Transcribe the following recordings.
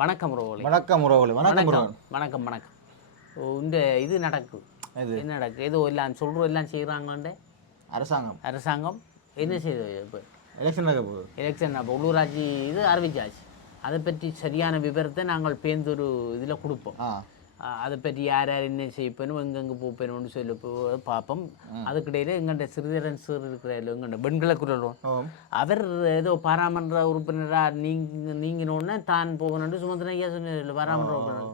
வணக்கம் ரோலி. வணக்கம் உறவுகளே. வணக்கம் வணக்கம் வணக்கம். இந்த இது நடக்குது, என்ன நடக்குது, ஏதோ எல்லாம் சொல்கிறோம், எல்லாம் செய்கிறாங்கன்ட்டு அரசாங்கம் என்ன செய்யுது? இப்போ எலெக்ஷன் நடக்க போகுது. எலெக்ஷன் அப்போ உள்ளூராட்சி இது அறிவிச்சாச்சு. அதை பற்றி சரியான விவரத்தை நாங்கள் பேர்ந்தொரு இதில் கொடுப்போம். அதை பற்றி யார் யார் என்ன செய்யணும், எங்கெங்கே போப்பேன்னு சொல்லி பார்ப்போம். அதுக்கிடையில் எங்கள்கிட்ட சிறிதரன் சார் இருக்கிறார், எங்கள்கிட்ட வெண்கல குரலும் அவர் ஏதோ பாராமன்ற உறுப்பினராக நீங்கினோடனே தான் போகணுன்னு சுமந்திரன் ஐயா சொன்னார், இல்லை பாராமன்ற உறுப்பினர்.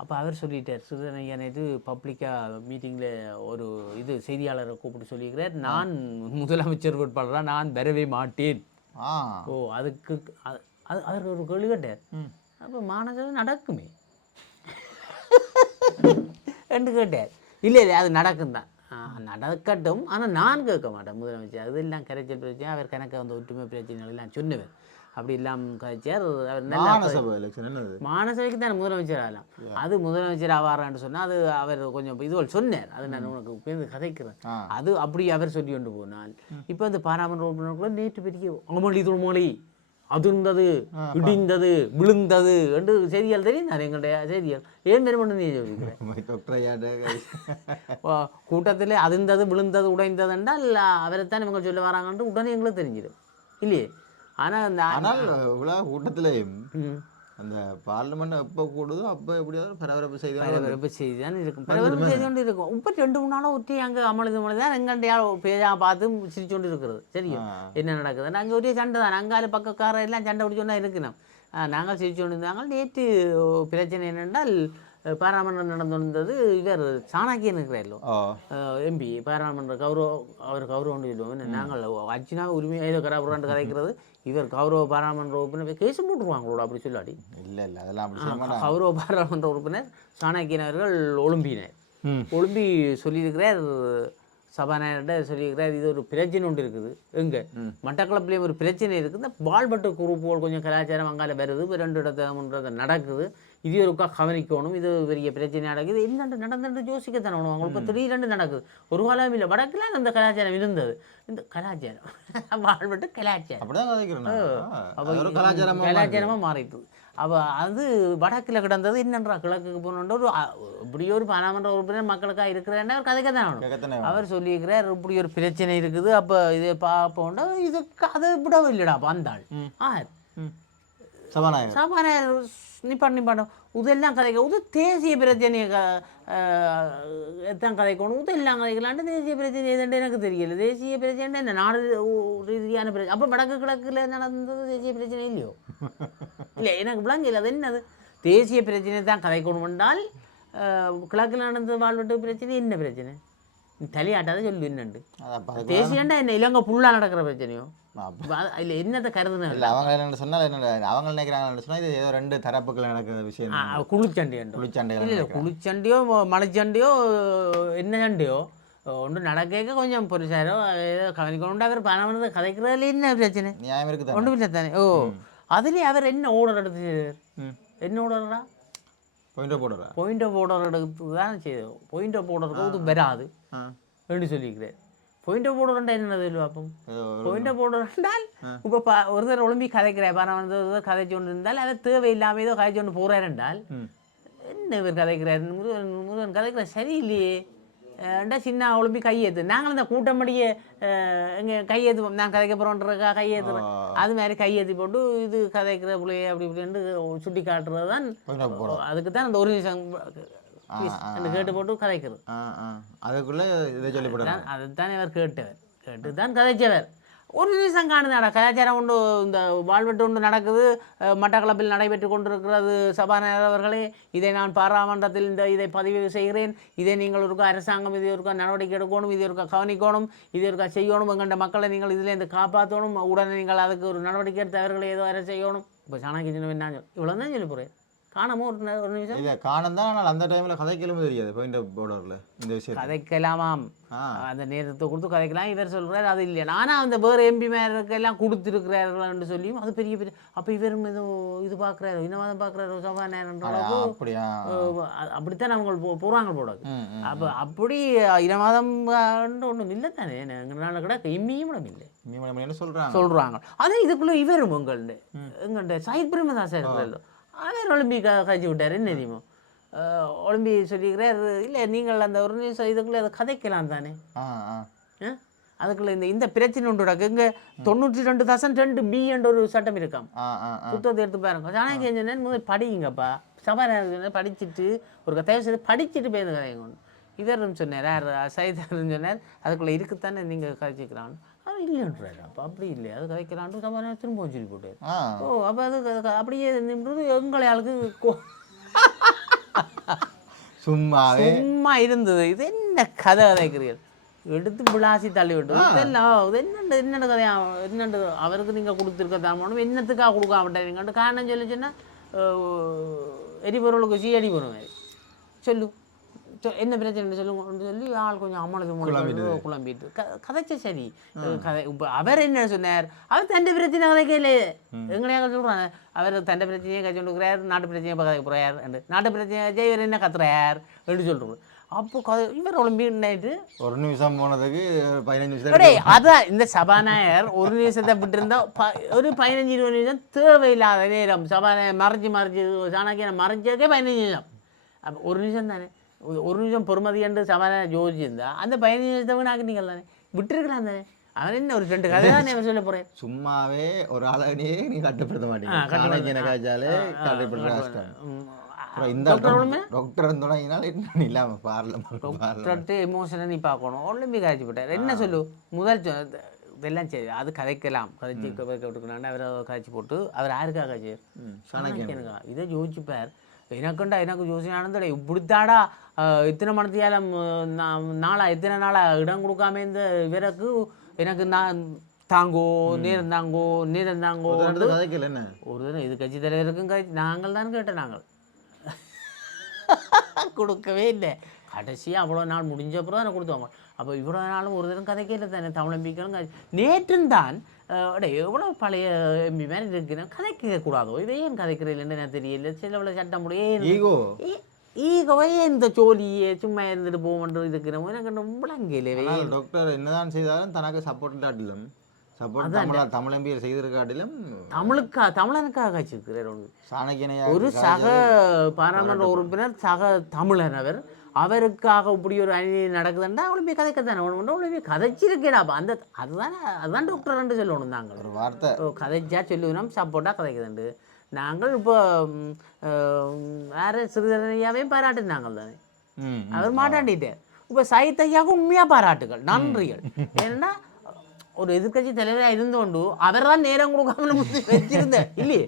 அப்போ அவர் சொல்லிட்டார், சிறிதரன் ஐயா நேற்று பப்ளிக்காக மீட்டிங்கில் ஒரு இது செய்தியாளரை கூப்பிட்டு சொல்லியிருக்கிறார், நான் முதலமைச்சர் வேட்பாளராக நான் வரவே மாட்டேன். அதுக்கு அதற்கு ஒரு கேள்வி கேட்டார். அப்போ மாநகரம் நடக்குமே என்று கேட்டார். இல்லை அது நடக்கும் தான், நடக்கட்டும், ஆனால் நான் கேட்க மாட்டேன் முதலமைச்சர். அதெல்லாம் கரைச்சல் பிரச்சனை, அவர் கணக்கை வந்து ஒற்றுமை பிரச்சனைகள் எல்லாம் சொன்னவர். அப்படி இல்லாமல் கழிச்சார். அவர் நல்லா மாநசபைக்கு தான் முதலமைச்சர் ஆகலாம். அது முதலமைச்சர் ஆவாரான்னு சொன்னால் அது அவர் கொஞ்சம் இதுவள் சொன்னார். அது நான் உனக்கு பேருந்து கதைக்கிறேன். அது அப்படி அவர் சொல்லி கொண்டு போனால் இப்போ இந்த பாராமன்ற உறுப்பினருக்குள்ள நேற்று பெரிய அங்கமொழி துணுமொழி அது இருந்தது, இடிந்தது, விழுந்தது என்று செய்தியால் தெரியும். நான் எங்களுடைய செய்தியால் ஏன் பெருமண்டு நீ சொல்லிக்கிறேன் கூட்டத்தில் அது இருந்தது, விழுந்தது, உடைந்தது என்றால் அவரைத்தான் இவங்க சொல்ல வராங்கன்ட்டு உடனே எங்களுக்கு தெரிஞ்சிடும் இல்லையே. ஆனால் கூட்டத்திலேயும் அந்த பார்லிமெண்ட் எப்போ கூடுதோ அப்போ எப்படியாவது பரபரப்பு செய்தி தான் இருக்கும், பரபரப்பு செய்து கொண்டு இருக்கும். இப்போ 2-3 நாளாக ஒட்டி அங்கே அமளது தான் எங்கள்கிட்ட பேஜா பார்த்து சிரிச்சு கொண்டு இருக்கிறது. சரியா என்ன நடக்குது? நாங்கள் ஒரே சண்டை தான், அங்கால பக்கக்கார எல்லாம் சண்டை பிடிச்சோன்னா இருக்கணும். நாங்கள் சிரிச்சு கொண்டு இருந்தாங்க. நேற்று பிரச்சனை என்னென்றால் பாராளுமன்றம் நடந்திருந்தது. இவர் சாணக்கியன் இருக்கிறாரோ எம்பி பாராளுமன்ற அவர் கௌரவம் சொல்லுவோம். நாங்கள் அர்ச்சனா உரிமை ஏதோ கராபுராண்டு கதைக்கிறது, இவர் கௌரவ பாராளுமன்ற உறுப்பினர் கேஸ் போட்டுருவாங்களோட அப்படி சொல்லாடி. இல்லை அதெல்லாம் கௌரவ பாராளுமன்ற உறுப்பினர் சாணக்கியன் அவர்கள் ஒழும்பி சொல்லியிருக்கிறார், சபாநாயகர்கிட்ட சொல்லியிருக்கிறார், இது ஒரு பிரச்சனை ஒன்று இருக்குது. எங்கே மட்டக்களப்புலேயும் ஒரு பிரச்சனை இருக்குது. இந்த வாழ்பட்டு குரூப்புகள் கொஞ்சம் கலாச்சாரம் அங்கால வருது, 2 இடத்துல நடக்குது. இது ஒருக்கா கவனிக்கணும். இது பெரிய பிரச்சனை நடக்குது. என்னென்று நடந்துட்டு யோசிக்கத்தானே வேணும். அவங்களுக்கு திடீரென்று நடக்குது. ஒரு காலம் இல்லை, வடக்குலாம் அந்த கலாச்சாரம் இருந்தது. இந்த கலாச்சாரம் வாழ்பட்டு கலாச்சாரமாக மாறிட்டு அப்போ அது வடக்கில் கிடந்தது. என்னன்றா கிழக்குக்கு போகணுன்ற ஒரு இப்படி ஒரு பாராளுமன்ற உறுப்பினர் மக்களுக்காக இருக்கிறேன்னா அவர் கதைக்க தான் வேணும். அவர் சொல்லியிருக்கிறார், இப்படி ஒரு பிரச்சனை இருக்குது, அப்போ இதை பார்ப்போம்னா இதுக்கு அதை விடவும் இல்லைடா வந்தாள் சபாநாயகர் நிப்பாட்டம் இதெல்லாம் கதைக்க இது தேசிய பிரச்சனையை தான் கதைக்கணும். இதெல்லாம் கதைக்கலான்ட்டு தேசிய பிரச்சனை எதுன்னு எனக்கு தெரியல. தேசிய பிரச்சனை என்ன நாடு ரீதியான பிரச்சனை. அப்போ வடக்கு கிழக்கில் நடந்தது தேசிய பிரச்சனை இல்லையோ? இல்லை எனக்கு விளங்கல. அது என்னது தேசிய பிரச்சனை தான் கதைக்கணும் என்றால் கிழக்கில் நடந்தது வாழ்வெட்டு பிரச்சனை என்ன பிரச்சனை? தலையாட்டாத சொல்லு என்னண்டு தேசியண்டா என்ன இலங்கை ஃபுல்லாக நடக்கிற பிரச்சனையோ? இல்லை என்னத்தை கருதுனா அவங்க என்ன சொன்னால் அவங்க நினைக்கிறாங்கன்னு சொன்னால் இது ஏதோ 2 தரப்புகள் நடக்கிற விஷயம். குளிச்சண்டையோ மலைச்சண்டையோ என்ன சண்டையோ ஒன்று நடக்க கொஞ்சம் பொருசாரோ ஏதோ கவனிக்கணும். அவர் பணம் கதைக்கிறதுல என்ன பிரச்சனை? நியாயம் இருக்குது ஒன்றும் இல்லை தானே. அதுலேயே அவர் என்ன ஓடர் எடுத்து என்ன ஓடரா பாயிண்ட் ஆஃப் ஆர்டர் எடுத்து தான் செய்தோம். பாயிண்ட் ஆஃப் ஆர்டருக்கு வராது என்று சொல்லிக்கிறேன். பாயிண்ட் ஆஃப் ஆர்டர் என்னது பார்ப்போம். பாயிண்ட் ஆஃப் ஆர்டர் என்றால் இப்போ ஒருத்தர் ஒழும்பி கதைக்கிறார், பாராளுமன்ற கதைச்சு கொண்டு இருந்தால் அதை தேவையில்லாமல் ஏதோ கதைச்சு கொண்டு போகிறார் என்றால் என்ன இவர் கதைக்கிறார், முருகன் கதைக்கிறார் சரியில்லையே ஏண்டா சின்ன ஒழும்பி கையேற்று. நாங்களும் இந்த கூட்டம்படியே எங்கள் கையேற்றுவோம், நான் கதைக்க போகிறோன்றக்கா கையேற்றுறேன். அது மாதிரி கையேற்றி போட்டு இது கதைக்கிற பிள்ளைய அப்படி இப்படின்னு சுட்டி காட்டுறது தான். அதுக்கு தான் அந்த ஒரு நிமிஷம் கேட்டு போட்டு கதைக்கிறது. அதுக்குள்ளே இதை சொல்லி போடுறாங்க. அதுதான் இவர் கேட்டு தான் கதைச்சவர். ஒரு நிமிஷம் காணுதாடா கலாச்சாரம் ஒன்று இந்த வாழ்வெட்டு ஒன்று நடக்குது, மட்டக்களப்பில் நடைபெற்று கொண்டிருக்கிறது. சபாநாயகர் அவர்களே, இதை நான் பாராளுமன்றத்தில் இதை பதிவு செய்கிறேன். இதை நீங்கள் ஒருக்கா அரசாங்கம் இது ஒருக்கா நடவடிக்கை எடுக்கணும், இது ஒருக்கா கவனிக்கணும், இது ஒருக்கா செய்யணும். எங்கள்ட மக்களை நீங்கள் இதிலேருந்து காப்பாற்றணும். உடனே நீங்கள் அதுக்கு ஒரு நடவடிக்கை எடுத்து அவர்களை ஏதோ அரசு செய்யணும். இப்போ சாணக்கியம் என்ன இவ்வளோ தான் சொல்லி போகிறேன். காணாமோ ஒரு நிமிஷம் இல்லை காணும் தான். ஆனால் அந்த டைமில் கதைக்கலும் தெரியாது பாயிண்ட் ஆஃப் ஆர்டரில் இந்த விஷயம் கதைக்கலாமாம். அந்த நேரத்தை கொடுத்து கதைக்கலாம். இவர் சொல்கிறார் அது இல்லையா. நானும் அந்த வேறு எம்பி மேருக்கெல்லாம் கொடுத்துருக்கிறார்கள்னு சொல்லியும் அது பெரிய பெரிய அப்போ இவரும் ஏதோ இது பார்க்குறாரு, இனவாதம் பார்க்குறாரு சபாநாயகன்ற அப்படித்தான் அவங்க போகிறாங்க போடாது. அப்போ அப்படி இனவாதம் ஒன்றும் இல்லை தானே. எங்களால் கூட எம்மியும் இல்லை சொல்கிறாங்க. அது இதுக்குள்ளே இவரும் எங்கள்கிட்ட சயித் பிரேமதாசா இருக்கிறாரோ அவர் ஒலிம்பி கழிச்சு விட்டார். என்ன தெரியுமோ ஒலிம்பி சொல்லிக்கிறார், இல்லை நீங்கள் அந்த ஒரு நிமிஷம் இதுக்குள்ளே அதை கதைக்கலாம் தானே, அதுக்குள்ள இந்த பிரச்சனை உண்டு. இங்கே 92.2B என்ற ஒரு சட்டம் இருக்காம், புத்தகத்தை எடுத்து பாருங்க. ஆனால் கேஞ்சேன் முதல் படிங்கப்பா, சபாநாயகர் படிச்சுட்டு ஒரு தயவு செய்து படிச்சுட்டு போயிருந்த கதைங்க ஒன்று. இவரும் சொன்னார், யார் சைதார்னு சொன்னார், அதுக்குள்ளே இருக்குத்தானே நீங்கள் கதைச்சிக்கிறான்னு. அது இல்லைன்றாரு. அப்போ அப்படி இல்லை, அது கதைக்கிறான்னு சபாநாயகர் திரும்ப சொல்லி போட்டார். ஓ அப்போ அது அப்படியே எங்களை ஆளுக்கு சும்மா இருந்தது. இது என்ன கதை கதைக்கிறீர்கள், எடுத்து விளாசி தள்ளி விட்டு இதெல்லாம் என்னென்ன கதையா, என்னென்று அவருக்கு நீங்கள் கொடுத்துருக்க தாமனும் என்னத்துக்காக கொடுக்க மாட்டேங்க காரணம் சொல்லிச்சுன்னா எரிபொருளுக்கு சீயடி போடுவேன் சொல்லு, என்ன பிரச்சனை சொல்லுங்க சொல்லி ஆள் கொஞ்சம் அம்மனுக்கு குழம்பிட்டு கதைச்ச சரி கதை. இப்போ அவர் என்ன சொன்னார், அவர் தண்டை பிரச்சனை கதைக்கல, எங்களையாக சொல்கிறாங்க. அவர் தண்டை பிரச்சனையை கட்சி கொடுக்குறார், நாட்டு பிரச்சனையை கதைக்க போகிறார் என்று, நாட்டு பிரச்சனையை இவர் என்ன கத்துறார் என்று சொல்கிறோம். அப்போ இவர் ஒலிம்பிட்டு ஒரு நிமிஷம் போனதுக்கு 15 நிமிஷம். அதான் இந்த சபாநாயகர் ஒரு நிமிஷத்தை விட்டு இருந்தா ஒரு 15-20 நிமிஷம் தேவையில்லாத நேரம். சபாநாயகர் மறைச்சு சாணக்கியனை மறைச்சதுக்கே 15 நிமிஷம். அப்போ ஒரு நிமிஷம் தானே, ஒரு நிமிஷம் பொறுமதி என்று சபாநாயகர் யோசிச்சிருந்தா அந்த 15 நிமிஷத்தை வீணாக்குனீங்கள் தானே, விட்டுருக்கலாம் தானே. அவன் என்ன ஒரு 2 கதை தான் சொல்ல போறேன். சும்மாவே ஒரு ஆளனே நீ கட்டுப்படுத்த மாட்டீங்க, கட்டுப்படுத்த எமோஷனை நீ பார்க்கணும். ஒலிம்பி காய்ச்சி போட்டார். என்ன சொல்லு முதல் இதெல்லாம் சரி, அது கதைக்கலாம், கதைச்சி விட்டுக்கணும். அவரை காய்ச்சி போட்டு அவர் யாருக்காக காய்ச்சி சாணக்கியனுக்கா இதை யோசிச்சுப்பார். எனக்குண்டா எனக்கு யோசனை இப்படித்தாடா இத்தனை மணத்தியாலம் எத்தனை நாளா இடம் கொடுக்காம இந்த இவருக்கு எனக்கு நான் தாங்கோ நேரம் தாங்கோ ஒரு தினம் இது கட்சி தலைவருக்கும் நாங்கள் தான் கேட்டோம். நாங்கள் கொடுக்கவே இல்லை. கடைசியாக அவ்வளோ நாள் முடிஞ்ச அப்புறம் தானே கொடுத்தோம். அப்போ இவ்வளோ நாளும் ஒரு தினம் கதைக்கல தானே, தமிழம்பிக்களும் நேற்றும் தான் எவ்வளோ பழைய எம்பி மாதிரி இருக்கிறேன், கதைக்க கூடாதோ, இதை ஏன் கதைக்கிறீங்கன்னு எனக்கு தெரியல. சில சட்டம் முடியும் ஈகோவே இந்த ஜோலியே சும்மா இருந்துட்டு போகணும் இருக்கிறோம். எனக்கு ரொம்ப அங்கேயே டாக்டர் என்னதான் செய்தாலும் தனக்கு சப்போர்ட் காட்டிலும் தமிழம்பியர் செய்திருக்காட்டிலும் தமிழனுக்காக காய்ச்சிருக்கிறார். ஒரு சக பாராளுமன்ற உறுப்பினர் சக தமிழர், அவருக்காக இப்படி ஒரு அணி நடக்குதுன்னா அவளுமே கதைக்கத்தானே அவளுமே கதைச்சிருக்கேடா. அதுதான் டாக்டர் சொல்லணும். நாங்கள் ஒரு வார்த்தை கதைச்சா சொல்லுவோம், சப்போர்ட்டாக கதைக்குதுண்டு. நாங்கள் இப்போ வேற சிறுதனையாவே பாராட்டுனாங்கள் தானே, அவர் மாட்டாண்டிட்டார். இப்போ சைத்தையாவுக்கு உண்மையாக பாராட்டுகள், நன்றிகள். ஏன்னா ஒரு எதிர்கட்சி தலைவராக இருந்தோண்டு அவர் தான் நேரம் கொடுக்காம வச்சிருந்தார் இல்லையே,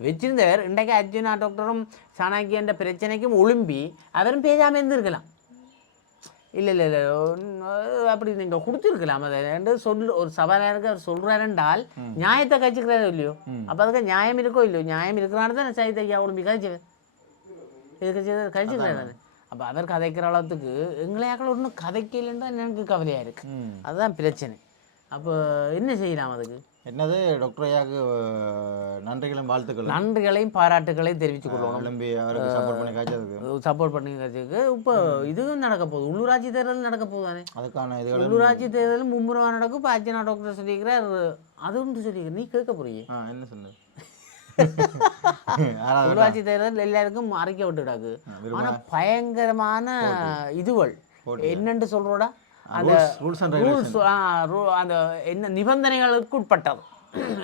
வச்சிருந்தவர். இன்றைக்கு அர்ஜுனா டாக்டரும் சாணக்கியன்ற பிரச்சனைக்கும் ஒலிம்பி அவரும் பேசாமல் இருந்திருக்கலாம். இல்லை இல்லை இல்லை அப்படி நீங்கள் கொடுத்துருக்கலாம். அதை ஒரு சபாநாயகருக்கு அவர் சொல்கிறாருன்றால் நியாயத்தை கழிச்சுக்கிறாரோ இல்லையோ, அப்போ அதுக்கு நியாயம் இருக்கோ இல்லையோ, நியாயம் இருக்கிறான்னு தான் சைத் ஐயா ஒலிம்பி கழிச்சவர், எதிர்கட்சி கழிச்சுக்கிறாரு. அப்போ அவர் கதைக்கிற அளவுக்கு எங்களையாக்கள் ஒன்றும் கதைக்கலன்னு தான் எனக்கு கவலையாக இருக்குது. அதுதான் பிரச்சனை. அப்போ என்ன செய்யலாம், அதுக்கு என்னது டாக்டர் ஐயாவுக்கு நன்றிகளையும் பாராட்டுகளையும் தெரிவித்துக் கொள்ளணும். சப்போர்ட் பண்ணி காய்ச்சதுக்கு இப்போ இதுவும் நடக்க போகுது, உள்ளூராட்சி தேர்தல் நடக்க போகுது தானே. அதுக்கான உள்ளூராட்சி தேர்தல் மும்முரமாக நடக்கும். இப்போ அர்ச்சனா டாக்டர் சொல்லியிருக்கிறார், அதுன்னு சொல்லியிருக்கிறேன். நீ கேட்க போறீங்க என்ன சொன்ன? உள்ளூராட்சி தேர்தல் எல்லாருக்கும் அறிக்கை விட்டுடாக்கு. ஆனால் பயங்கரமான இதுவள் என்னென்று சொல்றோடா, அந்த ரூல்ஸ் அந்த என்ன நிபந்தனைகளுக்கு உட்பட்டது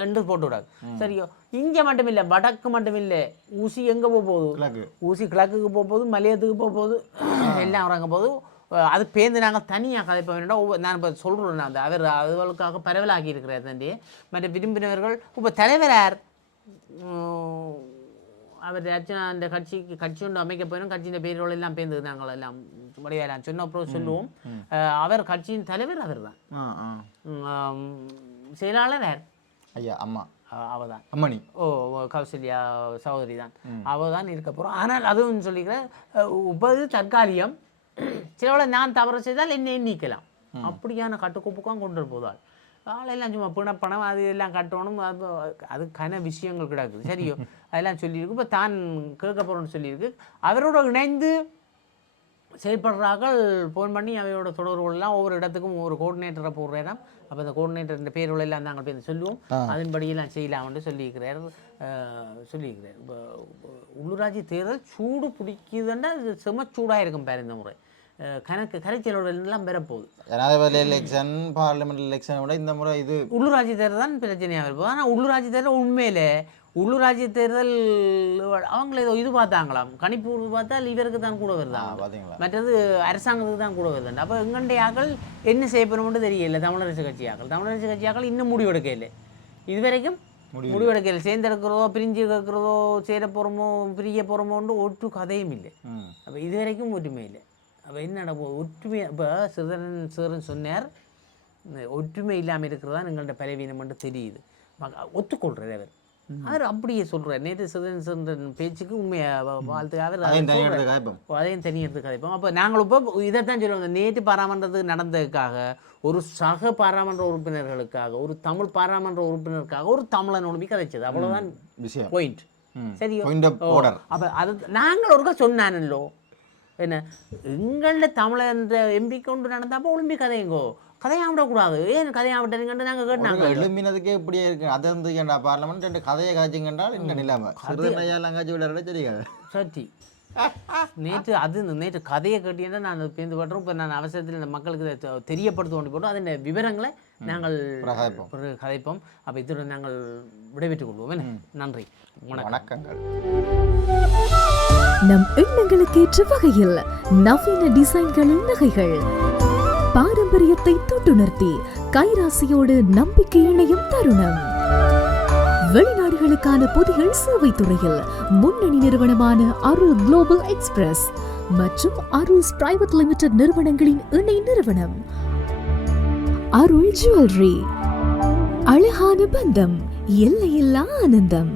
என்று போட்டு விடாது. சரியோ, இங்கே மட்டும் இல்லை, வடக்கு மட்டும் இல்லை, ஊசி எங்கே போக போகுது, ஊசி கிழக்குக்கு போக போகுது, மலையத்துக்கு போக போகுது, எல்லாம் இறங்க போகுது. அது பேர்ந்து நாங்கள் தனியாக கதைப்ப வேண்டாம். நான் இப்போ சொல்கிறேன், அந்த அவர் அதுகளுக்காக பரவலாக்கி இருக்கிறார் தண்டி. மற்ற விரும்பினவர்கள் இப்போ தலைவரார் அவர் அர்ச்சனா அந்த கட்சி ஒன்று அமைக்க போயிடும், கட்சியின் பேரோடு எல்லாம் பேர்ந்து நாங்கள் எல்லாம் முடியலாம் சொன்ன அப்புறம் சொல்லுவோம். அவர் கட்சியின் தலைவர் அவர் தான், செயலாளர் யார் ஐயா அம்மா அவள் தான், அம்மணி கௌசல்யா சகோதரி தான், அவள் தான் இருக்க போகிறோம். ஆனால் அதுவும் சொல்லிக்கிறேன், இப்போது தற்காலிகம். சிலவளை நான் தவறு செய்தால் என்னை நீக்கலாம், அப்படியான கட்டுக்கோப்புக்கும் கொண்டு போதால் ஆளெல்லாம் சும்மா பிணப்பணம் அது எல்லாம் கட்டணும், அதுக்கான விஷயங்கள் கிடக்குது. சரியோ, அதெல்லாம் சொல்லியிருக்கு. இப்போ தான் கேட்க போகிறோன்னு சொல்லியிருக்கு. அவரோட இணைந்து செயல்படுறார்கள். ஃபோன் பண்ணி அவையோட தொடர்புகள்லாம் ஒவ்வொரு இடத்துக்கும் ஒவ்வொரு கோஆர்டினேட்டரை போடுற இடம் அப்போ அந்த கோஆர்டினேட்டர் பேரோட எல்லாம் நாங்கள் போய் சொல்லுவோம், அதன்படியெல்லாம் செய்யலாம்னு சொல்லியிருக்கிறார். இப்போ உள்ளூராட்சி தேர்தல் சூடு பிடிக்குதுன்னா செம சூடாக இருக்கும் பாரு இந்த முறை. கரைச்சலோட எல்லாம் பெறப்போகுது. ஜனாதிபதி எலெக்ஷன், பார்லிமெண்ட் எலெக்ஷனை விட இந்த முறை இது உள்ளூராட்சி தேர்தல் தான் பிரச்சனையாக இருப்போம். ஆனால் உள்ளூராட்சி தேர்தல் உண்மையிலே உள்ளூராட்சி தேர்தல் அவங்கள ஏதோ இது பார்த்தாங்களாம், கணிப்பு பார்த்தா இவருக்கு தான் கூட வருதாங்க, மற்றது அரசாங்கத்துக்கு தான் கூட வருதுண்டு. அப்போ எங்கண்டையாக்கள் என்ன செய்யப்படும்னு தெரியல. தமிழரசு கட்சியாக்கள் இன்னும் முடிவெடுக்கல, இதுவரைக்கும் முடிவெடுக்கல. சேர்ந்தெடுக்கிறதோ பிரிஞ்சு கேட்குறதோ சேர போகிறோமோ பிரிய போகிறோமோன்னு ஒட்டு கதையும் இல்லை. அப்போ இதுவரைக்கும் ஒற்றுமை இல்லை. அப்போ என்ன நடக்கும் ஒற்றுமை? இப்போ சிதறன் சொன்னார், ஒற்றுமை இல்லாமல் இருக்கிறது தான் எங்கள்கிட்ட பலவீனம்னு தெரியுது, ஒத்துக்கொள்கிறார் அவர். அவர் அப்படியே சொல்கிறார். நேற்று சிதறன் பேச்சுக்கு உண்மையாக வாழ்த்து அவர் அதையும் தனி எடுத்து கதைப்போம். அப்போ நாங்கள் இப்போ இதைத்தான் சொல்லுவாங்க, நேற்று பாராளுமன்றத்துக்கு நடந்ததுக்காக ஒரு சக பாராளுமன்ற உறுப்பினர்களுக்காக ஒரு தமிழ் பாராளுமன்ற உறுப்பினருக்காக ஒரு தமிழன் ஒழுங்கி கதைச்சது, அவ்வளோதான் விஷயம், பாயிண்ட். சரியோ? அப்போ அது நாங்கள் ஒருக்கா சொன்னானோ என்ன, எங்கள தமிழன் எம்பி கொண்டு நடந்தப்போ ஒலிம்பிக் கதைங்கோ, கதையாக விடக்கூடாது. ஏன் கதையாக விட்டீங்கன்னு நாங்கள் கேட்டாங்க. எழுப்பினதுக்கே இப்படியே இருக்கு. அதை வந்து கேட்டா பார்லமெண்ட் ரெண்டு கதையை காய்ச்சிங்கன்றால் இன்னும் இல்லாமல் காய்ச்சி விட தெரியாது. சரி, நேற்று கதையை கேட்டீங்கன்னா நான் பேருந்து பட்டுறோம். இப்போ நான் அவசரத்தில் இந்த மக்களுக்கு தெரியப்படுத்த வேண்டி போட்டோம். அதன் விவரங்களை நாங்கள் கதைப்போம். அப்போ இதுடன் நாங்கள் விடைபெற்றுக் கொள்வோம். நன்றி, வணக்கங்கள். நம் எண்ணங்களுக்கு ஏற்ற வகையில் நவீன டிசைன்களின் நகைகள், பாரம்பரியத்தை தொட்டுணர்த்தி கைராசியோடு நம்பிக்கை இணையும் தருணம். வெளிநாடுகளுக்கான பொதிகள் சேவை துறையில் முன்னணி நிறுவனமான அருள் குளோபல் எக்ஸ்பிரஸ் மற்றும் அருள்ஸ் பிரைவேட் லிமிடெட் நிறுவனங்களின் இணை நிறுவனம் அருள் ஜுவல்லரி. அழகான பந்தம், எல்லையில்லா ஆனந்தம்.